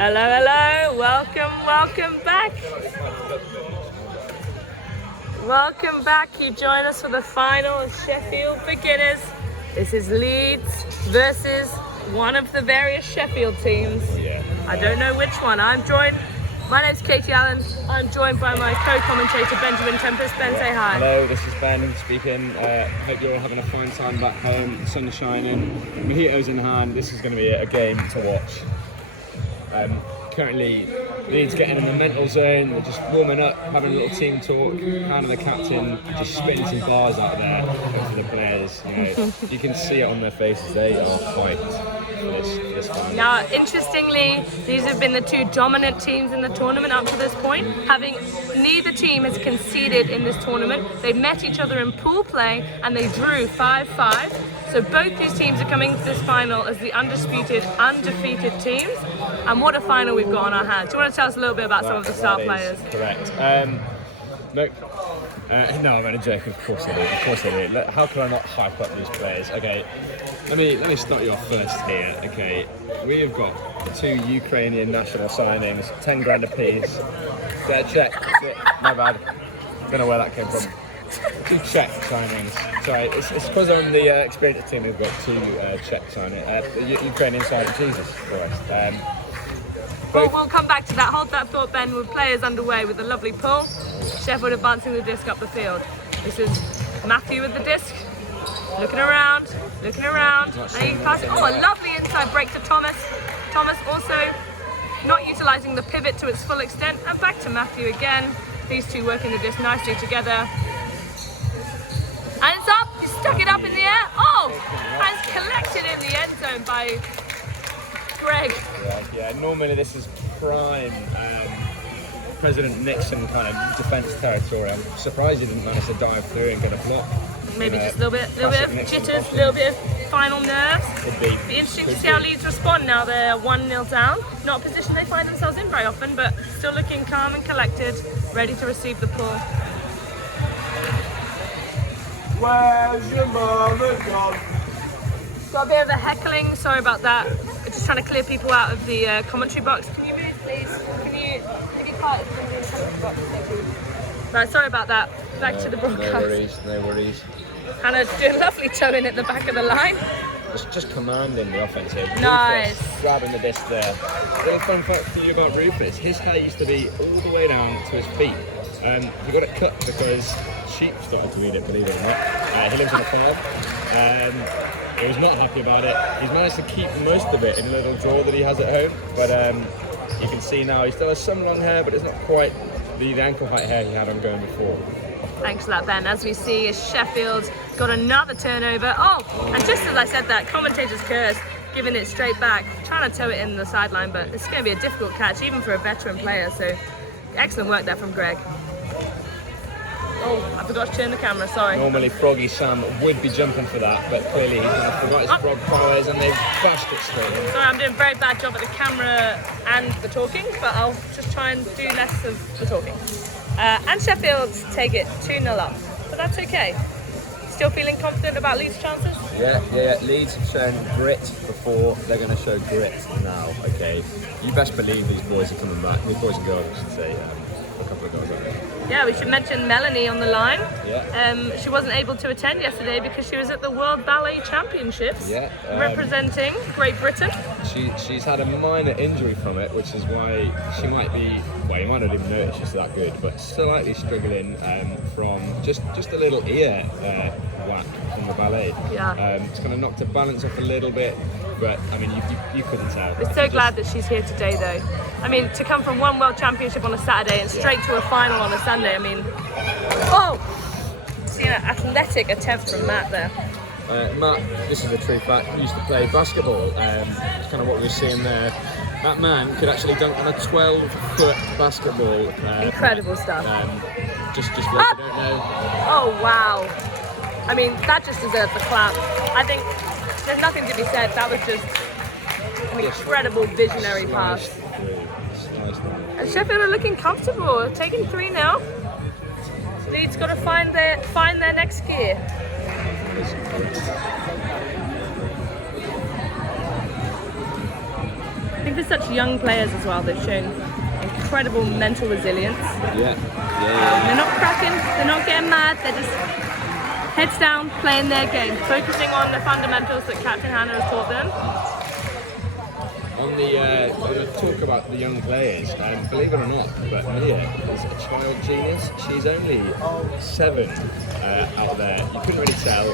Hello, hello, welcome back. Welcome back, you join us for the final of Sheffield Beginners. This is Leeds versus one of the various Sheffield teams. I don't know which one. My name's Katie Allen. I'm joined by my co-commentator Benjamin Tempest. Ben, say hi. Hello, this is Ben speaking. Hope you're all having a fine time back home. The sun's shining, mojitos in hand. This is going to be a game to watch. Currently, Leeds getting in the mental zone. They're just warming up, having a little team talk. Hannah, the captain, just spitting some bars out there for the players. You can see it on their faces. They are fighting. This final. Now, interestingly, these have been the two dominant teams in the tournament up to this point. Neither team has conceded in this tournament. They've met each other in pool play and they drew 5-5. So both these teams are coming to this final as the undisputed, undefeated teams. And what a final we've got on our hands. Do you want to tell us a little bit about some of the star players? Correct. No, I'm only joking. Of course I do. How can I not hype up these players? Okay, let me start you off first here. Okay, we have got two Ukrainian national signings, 10 grand apiece. Czech. My bad. Don't know where that came from. Two Czech signings. Sorry, it's because on the experienced team we've got two Czech signings. Ukrainian signings. Jesus Christ. Well, we'll come back to that. Hold that thought, Ben. With players underway with a lovely pull. Sheffield advancing the disc up the field. This is Matthew with the disc. Looking around. And he passes. Oh, a lovely inside break to Thomas. Thomas also not utilising the pivot to its full extent. And back to Matthew again. These two working the disc nicely together. And it's up. He stuck it up in the air. Oh! And it's collected in the end zone by Greg. Yeah. Normally this is prime President Nixon kind of defence territory. I'm surprised he didn't manage to dive through and get a block. Maybe just a little bit of jitters, a little bit of final nerves. Could be. Be interesting to see how Leeds respond now they're 1-0 down. Not a position they find themselves in very often, but still looking calm and collected, ready to receive the pull. Where's your mama gone? Got a bit of a heckling, sorry about that. We're just trying to clear people out of the commentary box. Can you move, please? Can you part of the commentary box? Thank you. Right, sorry about that. Back to the broadcast. No worries. Hannah doing a lovely toe in at the back of the line. Just commanding the offense here. Nice. Rufus grabbing the disc there. Little fun fact for you about Rufus, his hair used to be all the way down to his feet. He got it cut because sheep started to eat it, believe it or not. He lives on a farm. He was not happy about it. He's managed to keep most of it in a little drawer that he has at home, but you can see now he still has some long hair, but it's not quite the ankle height hair he had on going before. Thanks for that, Ben. As we see, as Sheffield got another turnover. Oh, and just as I said that, commentator's curse, giving it straight back, trying to toe it in the sideline, but it's going to be a difficult catch, even for a veteran player, so excellent work there from Greg. Oh, I forgot to turn the camera, sorry. Normally Froggy Sam would be jumping for that, but clearly he's going to forgot his frog powers and they've bashed it straight in. Sorry, I'm doing a very bad job at the camera and the talking, but I'll just try and do less of the talking. And Sheffield take it 2-0 up, but that's okay. Still feeling confident about Leeds' chances? Yeah. Leeds have shown grit before, they're going to show grit now, okay? You best believe these boys are coming back. These boys and girls, I should say. A couple of girls out there. Yeah, we should mention Melanie on the line. Yeah. She wasn't able to attend yesterday because she was at the World Ballet Championships, representing Great Britain. She's had a minor injury from it, which is why she might be, well, you might not even notice she's that good, but slightly struggling from just a little ear whack from the ballet. Yeah. It's kind of knocked her balance off a little bit, but I mean, you couldn't tell. We're so glad that she's here today, though. I mean, to come from one World Championship on a Saturday and straight to a final on a Sunday, I mean, oh! See an athletic attempt from Matt there. Matt, this is a true fact, he used to play basketball. It's kind of what we're seeing there. That man could actually dunk on a 12-foot basketball. Incredible stuff. Just for those who don't know. Oh, wow. I mean, that just deserves a clap. I think there's nothing to be said. That was just an incredible visionary pass. And Sheffield are looking comfortable, taking 3-0. Leeds got to find their next gear. I think this such young players as well. They've shown incredible mental resilience. Yeah. They're not cracking, they're not getting mad, they're just heads down, playing their game, focusing on the fundamentals that Captain Hannah has taught them. On the talk about the young players, believe it or not, but Mia is a child genius. She's only 7 out there. You couldn't really tell,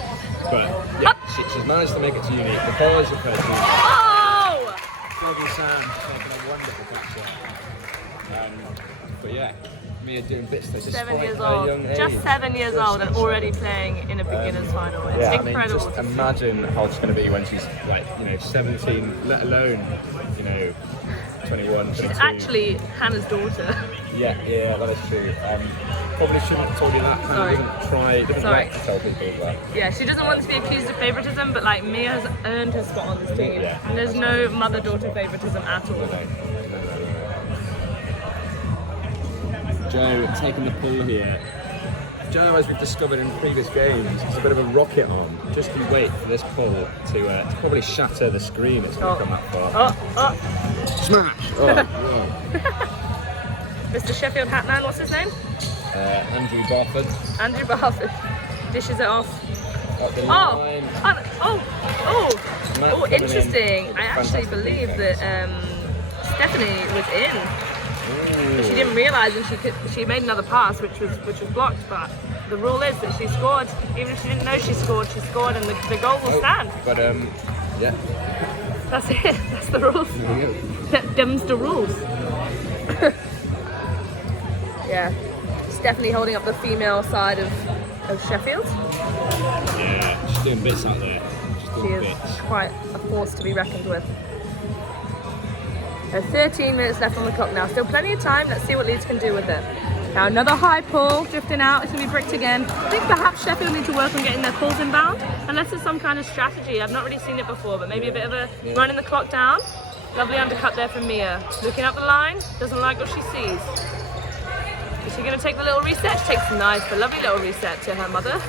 but yeah, she's managed to make it to uni. The boys have heard uni. Oh! Jordan Sam taking a wonderful picture. But yeah, Mia doing bits there. 7 years old, just 7 years old and already playing in a beginner's final. It's incredible. I mean, just imagine how it's going to be when she's like, 17, let alone, 21, 22. She's actually Hannah's daughter. Yeah, that is true. Probably shouldn't have told you that. Sorry. Doesn't like to tell people that. Yeah, she doesn't want to be accused of favoritism, but like Mia has earned her spot on this team. Yeah. And there's no mother-daughter favoritism at all. No. Joe taking the pull here. Joe, as we've discovered in previous games, is a bit of a rocket arm. Just you wait for this pull to probably shatter the screen. It's going to come that far. Smash! Mr. Sheffield Hatman, what's his name? Andrew Barford. Andrew Barford dishes it off. At the line. Oh, interesting. I actually believe that Stephanie was in. But she didn't realise, and she made another pass, which was blocked. But the rule is that she scored, even if she didn't know she scored, and the goal will stand. But yeah, that's it. That's the rules. Them's the rules. Yeah, Stephanie holding up the female side of Sheffield. Yeah, she's doing bits out there. She is quite a force to be reckoned with. 13 minutes left on the clock now. Still plenty of time. Let's see what Leeds can do with it. Now another high pull, drifting out. It's going to be bricked again. I think perhaps Sheffield need to work on getting their pulls inbound, unless there's some kind of strategy. I've not really seen it before, but maybe a bit of a running the clock down. Lovely undercut there from Mia. Looking up the line, doesn't like what she sees. Is she going to take the little reset? She takes a nice, but lovely little reset to her mother.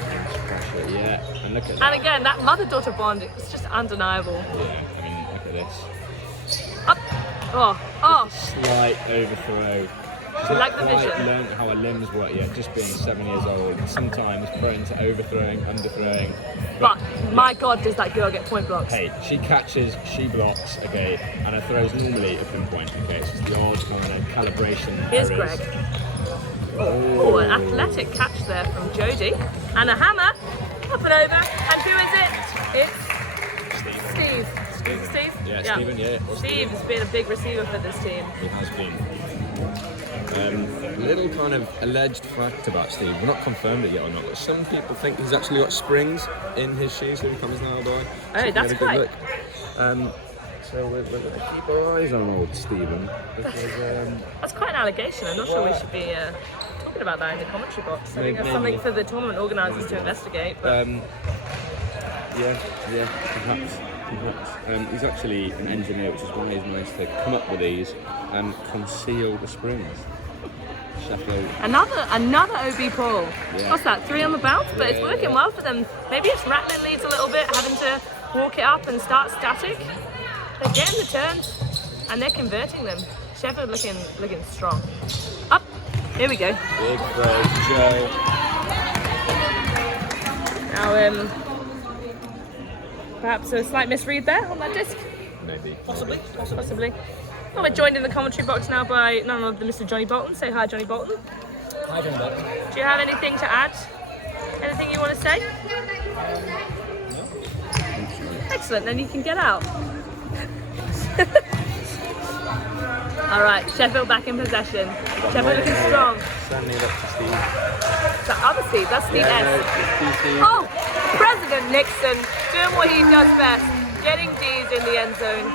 Yeah, and look at that. And again, that mother-daughter bond, it's just undeniable. Yeah, I mean, look at this. Up. Oh. Slight overthrow. She liked the vision. Learned how her limbs work yet, just being 7 years old. Sometimes prone to overthrowing, underthrowing. But my God, does that girl get point blocks? Hey, she catches, she blocks, okay, and her throws normally a pinpoint, okay. It's just the odd kind of calibration. Here's errors. Greg. Oh, an athletic catch there from Jodie. And a hammer. Up and over. And who is it? It's Steve. Steve? Yeah, Stephen, yeah. Steve has been a big receiver for this team. He has been. Little kind of alleged fact about Steve. We're not confirmed it yet or not, but some people think he's actually got springs in his shoes when he comes now by. Oh, that's quite. So we're going to keep our eyes on old Stephen. Because, that's quite an allegation. I'm not sure we should be talking about that in the commentary box. I think that's something for the tournament organisers to investigate. But perhaps. He's actually an engineer, which is why he's managed to come up with these and conceal the springs. Sheffield. Another OB pull. Yeah. What's that? 3 on the bounce, but it's working well for them. Maybe it's rattling Leeds a little bit, having to walk it up and start static. They're getting the turns and they're converting them. Sheffield looking strong. Up. Here we go. Big throw, Joe. Now perhaps a slight misread there on that disc. Maybe. Possibly. Well, we're joined in the commentary box now by none other than Mr. Johnny Bolton. Say hi, Johnny Bolton. Hi, Johnny Bolton. Do you have anything to add? Anything you want to say? No. Excellent, then you can get out. All right, Sheffield back in possession. Sheffield looking strong. Standing up to Steve. The other Steve, that's Steve S. Oh, President Nixon doing what he does best, getting D's in the end zone,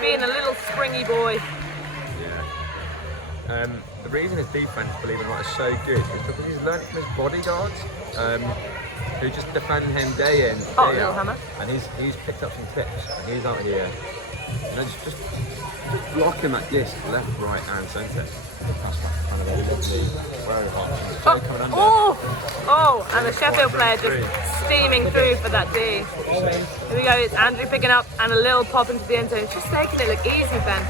being a little springy boy. Yeah. The reason his defense, believe it or not, is so good is because he's learned from his bodyguards, who just defend him day in, day little out. hammer. And he's picked up some tips, and he's out here, just blocking that disc left, right, and centre. The pass back, kind of a lovely, very hot. Coming under. And the Sheffield player just steaming through for that D. Here we go, it's Andrew picking up and a little pop into the end zone. Just making it look easy, Ben.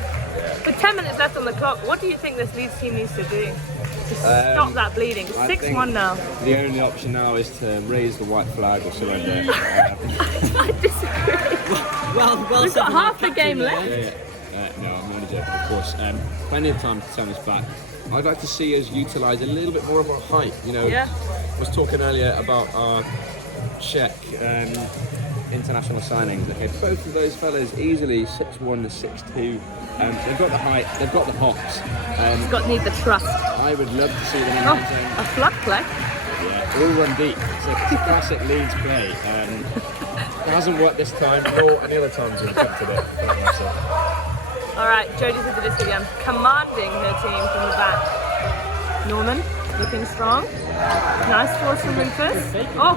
With 10 minutes left on the clock, what do you think this Leeds team needs to do to stop that bleeding? 6-1 now. The only option now is to raise the white flag or surrender. I disagree. Well, We've got half the game left. No, I'm only joking, of course. Plenty of time to turn this back. I'd like to see us utilise a little bit more of our height. You know, I was talking earlier about our Czech international signings. Okay, both of those fellas easily 6'1" to 6'2". They've got the height, they've got the hops. Need the trust. I would love to see them in the zone. A flood play. Yeah, all run deep. It's a classic Leeds play. It hasn't worked this time, nor any other times we've attempted it. All right, Jodie's with the disc again, commanding her team from the back. Norman, looking strong. Nice force from Rufus. Oh,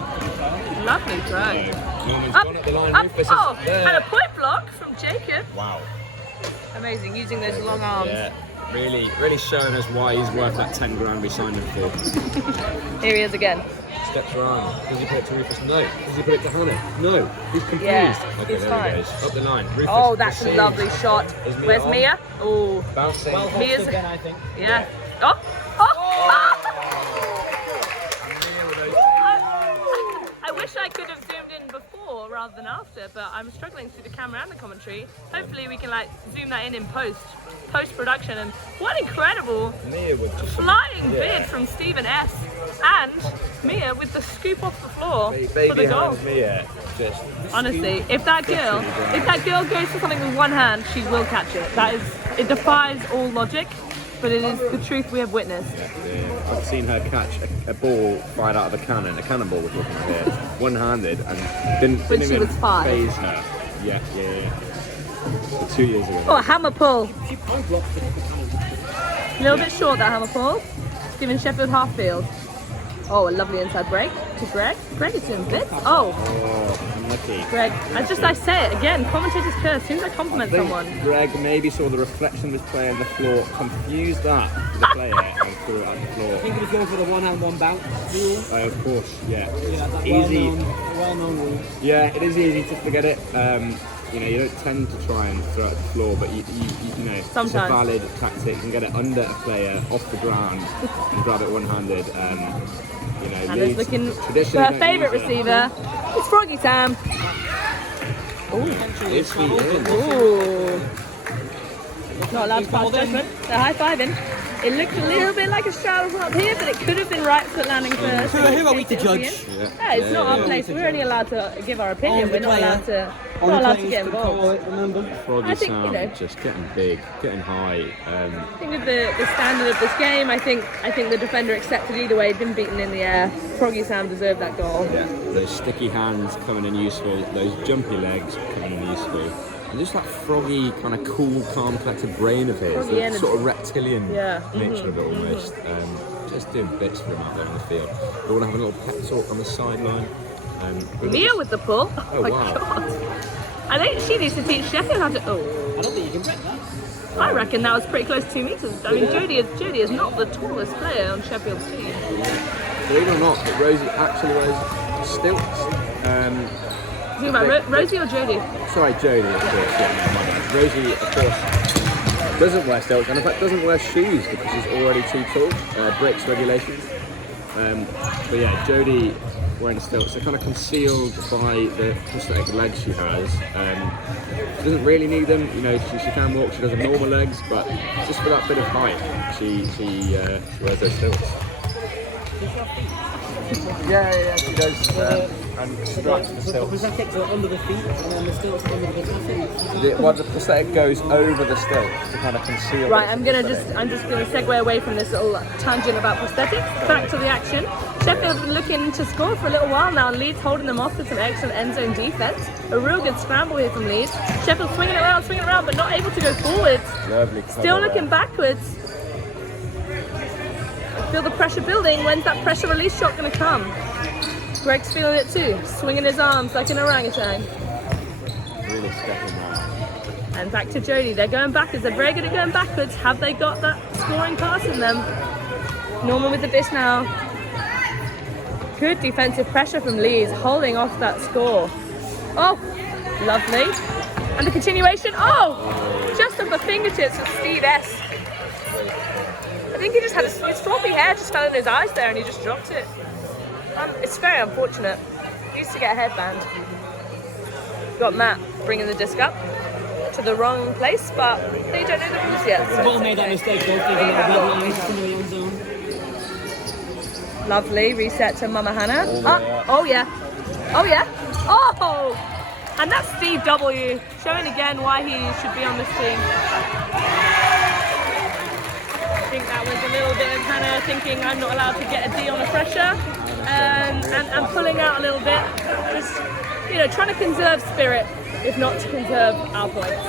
lovely throw. Norman's gone up the line. Rufus is there. And a point block from Jacob. Wow. Amazing, using those long arms. Yeah, really showing us why he's worth that 10 grand we signed him for. Here he is again. Steps around. Does he put it to Rufus? No. Does he put it to Hannah? No. He's confused. Yeah, Okay, it's there fine. he goes. Up the line. Rufus, Oh, that's a received. lovely shot. Is Mia Where's on? Mia? Oh, Bouncing. Mia's again, I think. yeah. Oh, oh! I wish I could have zoomed in before rather than after, but I'm struggling through the camera and the commentary. Hopefully we can zoom that in post-production. And what incredible Mia with just flying bid from Stephen S. And Mia with the scoop off the floor for the baby goal. hands Mia. Just Honestly, if that girl goes for something with one hand, she will catch it. It defies all logic, but it is the truth we have witnessed. Yeah, I've seen her catch a ball fired out of a cannonball we're talking about here, one-handed, and didn't When she even was 5. faze her. Yeah. 2 years ago. Oh, a hammer pull. A little bit short, that hammer pull. Giving Sheffield half field. Oh, a lovely inside break to Greg. Greg is doing bits. Oh, Unlucky. Greg. I say it again. Commentators curse. As soon as I compliment I think someone. Greg maybe saw the reflection of his player on the floor, confused that with the player, and threw it on the floor. I think he was going for the one-hand, one-bounce rule. Oh, of course, yeah. That Easy. well-known rule. Yeah, it is easy to forget it. You don't tend to try and throw it at the floor, but you know, it's a Sometimes. valid tactic. You can get it under a player, off the ground, and grab it one-handed. Hannah's looking for traditionally her don't favourite use it. receiver. It's Froggy Sam. Is he in? Ooh. Not allowed to pass judgment. They're high-fiving. It looked a little bit like a straddle from up here, but it could have been right foot landing first. Who are we to judge? It's not our place. We're only allowed to give our opinion. We're not allowed to get involved. Froggy I think, Sound just getting big, getting high. I think with the standard of this game, I think the defender accepted either way. He'd been beaten in the air. Froggy Sam deserved that goal. Yeah, those sticky hands coming in useful, those jumpy legs coming in useful. And just that froggy, kind of cool, calm, collected brain of his, Froggy the energy. sort of reptilian Yeah. nature of it almost. Just doing bits for him out there on the field. They want to have a little pep talk on the sideline. Mia with the pull. Oh my wow. god. I think she needs to teach Sheffield how to. Oh. I don't think you can break that. I reckon that was pretty close to 2 meters. I mean, Jodie is not the tallest player on Sheffield's team. Believe it or not, but Rosie actually wears stilts. Is it about Rosie or Jodie? Sorry, Jodie, of course. Yeah, my bad. Rosie, of course, doesn't wear stilts, and in fact doesn't wear shoes because she's already too tall. Breaks regulations. But yeah, Jodie wearing stilts, they're kind of concealed by the prosthetic legs she has. She doesn't really need them, you know, she can walk, she does have normal legs, but just for that bit of height, she wears those stilts. Yeah, she does. And straps the The stilts. prosthetics are under the feet, and then the stilts are under the prosthetics. The prosthetic goes over the stilts to kind of conceal. Right, the I'm prosthetic. just gonna segue away from this little tangent about prosthetics. Back to the action. Sheffield's been looking to score for a little while now, and Leeds holding them off with some excellent end zone defense. A real good scramble here from Leeds. Sheffield swinging it around, but not able to go forwards. Lovely cover Still there. looking backwards. I feel the pressure building. When's that pressure release shot gonna come? Greg's feeling it too, swinging his arms like an orangutan. Really stepping out. And back to Jodie. They're going backwards. They're very good at going backwards. Have they got that scoring pass in them? Norman with the dish now. Good defensive pressure from Leeds, holding off that score. Oh, lovely. And the continuation, oh! Just off the fingertips of Steve S. I think he just had his floppy hair just fell in his eyes there and he just dropped it. It's very unfortunate. He used to get a headband. Got Matt bringing the disc up to the wrong place, but they don't know the rules yet. We've all made that mistake, both thinking that bloodlines in the end zone. Lovely reset to Mama Hannah. Oh yeah. Oh yeah. Oh! And that's Steve W. showing again why he should be on this team. I think that was a little bit of Hannah thinking I'm not allowed to get a D on the pressure and pulling out a little bit. Just, you know, trying to conserve spirit, if not to conserve our points.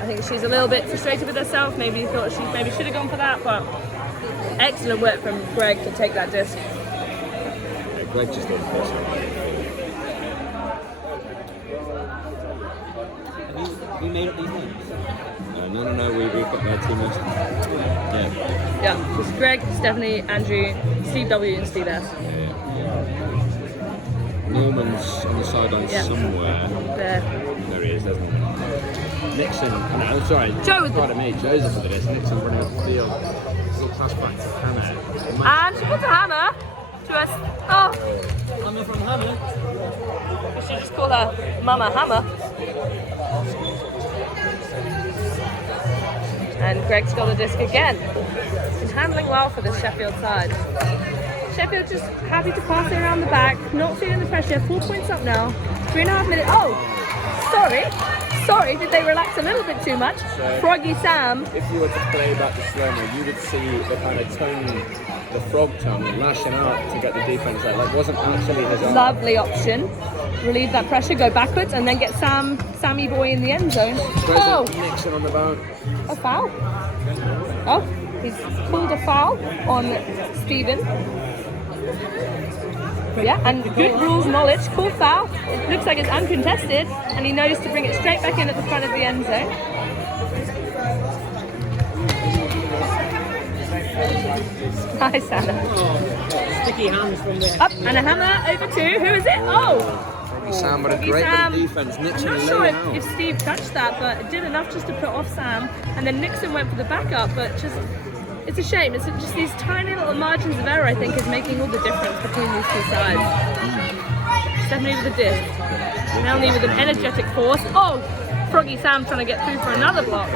I think she's a little bit frustrated with herself. Maybe thought she maybe should have gone for that, but excellent work from Greg to take that disc. Yeah, Greg just did this. We made up these names. No, we've got their team list. Yeah. Yeah, it's Greg, Stephanie, Andrew, Steve W and Steve S. Norman's on the sideline somewhere. There. There he is, there's Norman. Nixon, no, sorry. Joe was Pardon me, Joe's up for this. Nixon running up the field. Little pass back to Hannah. And she puts a hammer to us. Oh, Hammer from Hammer. we should just call her Mama Hammer. And Greg's got the disc again. He's handling well for the Sheffield side. Sheffield just happy to pass it around the back, not feeling the pressure. 4 points up now. 3.5 minutes. Oh, sorry. Did they relax a little bit too much? So, Froggy Sam. If you were to play back the slow-mo, you would see the kind of tongue, the frog tongue, lashing out to get the defense out. Like, wasn't actually his own. Lovely option. Relieve that pressure, go backwards, and then get Sammy Boy in the end zone. Oh, Nixon on the bounce. a foul. Oh, he's pulled a foul on Stephen. Yeah, and good rules knowledge. Cool foul. It looks like it's uncontested, and he knows to bring it straight back in at the front of the end zone. Nice, Hannah. Sticky hands from there. Up and a hammer over to who is it? Oh, Sam, but a great Sam. defense. Nixon I'm not sure laying out. if Steve touched that, but it did enough just to put off Sam. And then Nixon went for the backup, but just it's a shame. It's just these tiny little margins of error, I think, is making all the difference between these two sides. Stephanie with the disc. Melanie with an energetic force. Oh, Froggy Sam trying to get through for another block.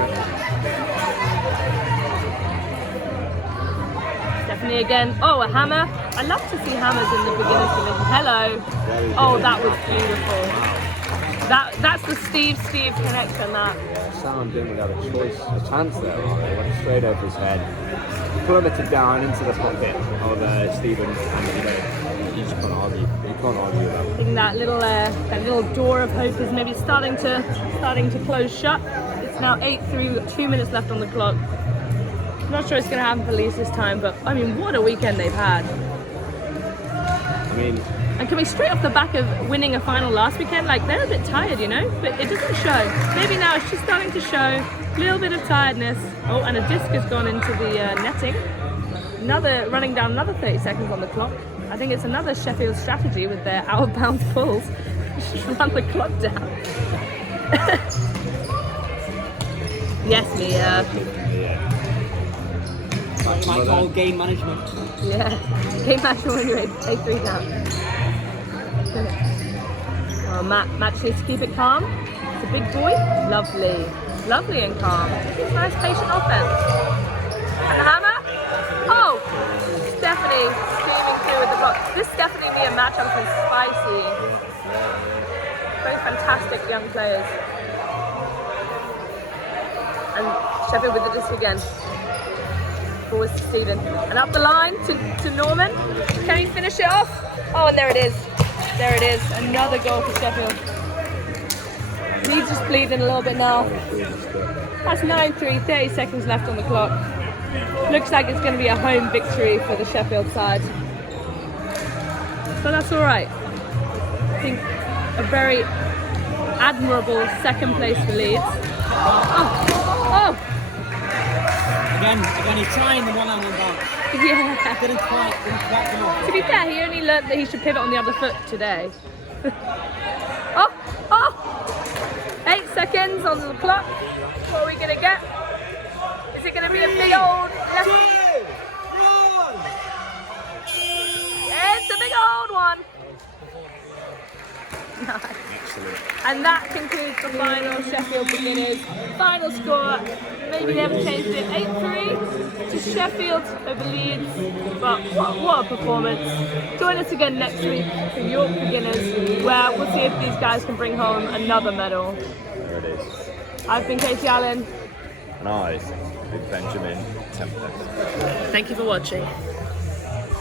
Stephanie again. Oh, a hammer. I love to see hammers in the beginner's division. Hello. Oh, that was beautiful. That's the Steve connection. That. Sam didn't really have a choice, a chance there. It went straight over his head, plummeted down into the pocket of Stephen, and you just can't argue. You can't argue with that. I think that little door of hope is maybe starting to close shut. It's now 8:03. We've got 2 minutes left on the clock. I'm not sure it's going to happen for Leeds this time, but I mean, what a weekend they've had. I mean, and coming straight off the back of winning a final last weekend, like they're a bit tired, you know, but it doesn't show. Maybe now it's just starting to show a little bit of tiredness. Oh, and a disc has gone into the netting. Running down another 30 seconds on the clock. I think it's another Sheffield strategy with their out of bounds pulls. Just run the clock down. Yes, Mia. Might call game management. Yeah, game management when you're 8-3 down. Oh, Matt just needs to keep it calm. It's a big boy. Lovely and calm. Nice patient offense. And the hammer. Oh, Stephanie screaming through with the block. This Stephanie Mia matchup is spicy. Very fantastic young players. And Sheffield with the disc again. Forwards to Stephen. And up the line to Norman. Can he finish it off? Oh, and there it is. There it is. Another goal for Sheffield. Leeds just bleeding a little bit now. That's 9-3, 30 seconds left on the clock. Looks like it's going to be a home victory for the Sheffield side. But that's all right. I think a very admirable second place for Leeds. Oh! Again, he's trying the one-hand bounce. Yeah. Didn't quite come off. To be fair, he only learnt that he should pivot on the other foot today. spins on the clock. What are we gonna get? Is it gonna be a big old left? It's a big old one. Nice. And that concludes the final Sheffield beginners. Final score, maybe they haven't changed it, 8-3 to Sheffield over Leeds. But what a performance. Join us again next week for York beginners, where we'll see if these guys can bring home another medal. There it is. I've been Katie Allen. And I, Benjamin Tempest. Thank you for watching.